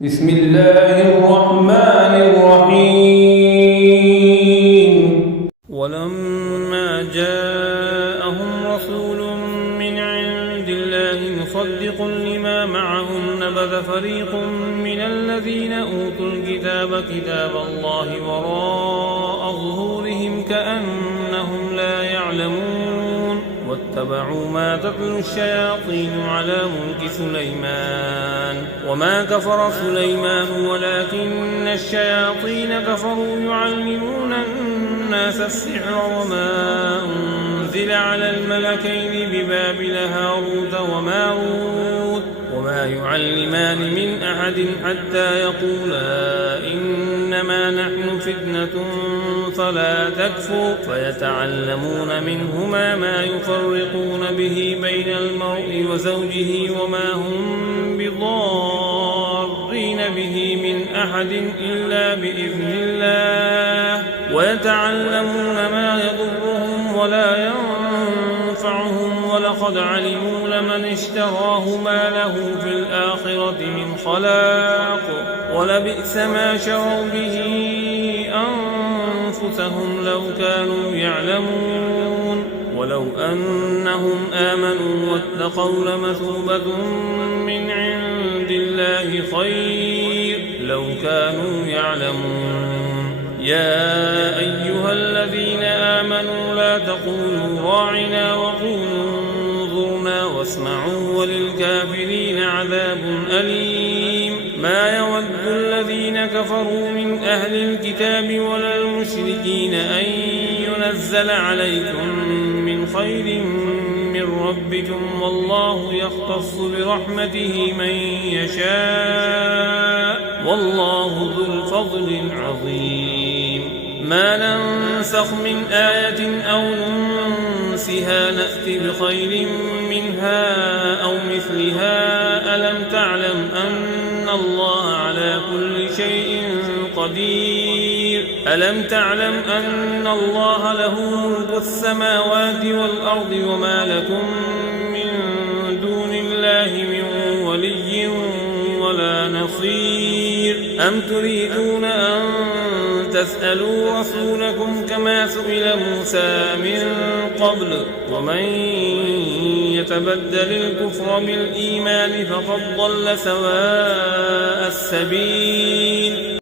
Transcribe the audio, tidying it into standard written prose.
بسم الله الرحمن الرحيم ولما جاءهم رسول من عند الله مصدق لما معهم نبذ فريق من الذين أوتوا الكتاب كتاب الله وراء ظهورهم كأنهم لا يعلمون واتبعوا ما تتلو الشياطين على ملك سليمان وما كفر سليمان ولكن الشياطين كفروا يعلمون الناس السحر وما أنزل على الملكين ببابل هاروت وماروت وما يعلمان من أحد حتى يقولا إنما نحن فتنة فلا تكفر فيتعلمون منهما ما يفرقون به بين المرء وزوجه وما هم بضارين به من أحد إلا بإذن الله ويتعلمون ما يضرهم ولا ينفعهم ولقد علموا لمن اشتراه ما له في الآخرة من خلاق ولبئس ما شروا به أنفسهم لو كانوا يعلمون ولو أنهم آمنوا واتقوا لمثوبة من عند الله خير لو كانوا يعلمون يا أيها الذين آمنوا لا تقولوا راعنا وقولوا انظرنا واسمعوا وللكافرين عذاب أليم ما يود الذين كفروا من أهل الكتاب ولا المشركين أن ينزل عليكم من خير من ربكم والله يختص برحمته من يشاء والله ذو الفضل العظيم ما ننسخ من آية أو ننسها نأتي بخير منها أو مثلها ألم تعلم أن الله على كل شيء قدير ألم تعلم أن الله له ملك السماوات والأرض وما لكم من دون الله من ولي ولا نصير أم تريدون أن تسألوا رسولكم كما سئل موسى من قبل ومن يتبدل الكفر بالإيمان فقد ضل سواء السبيل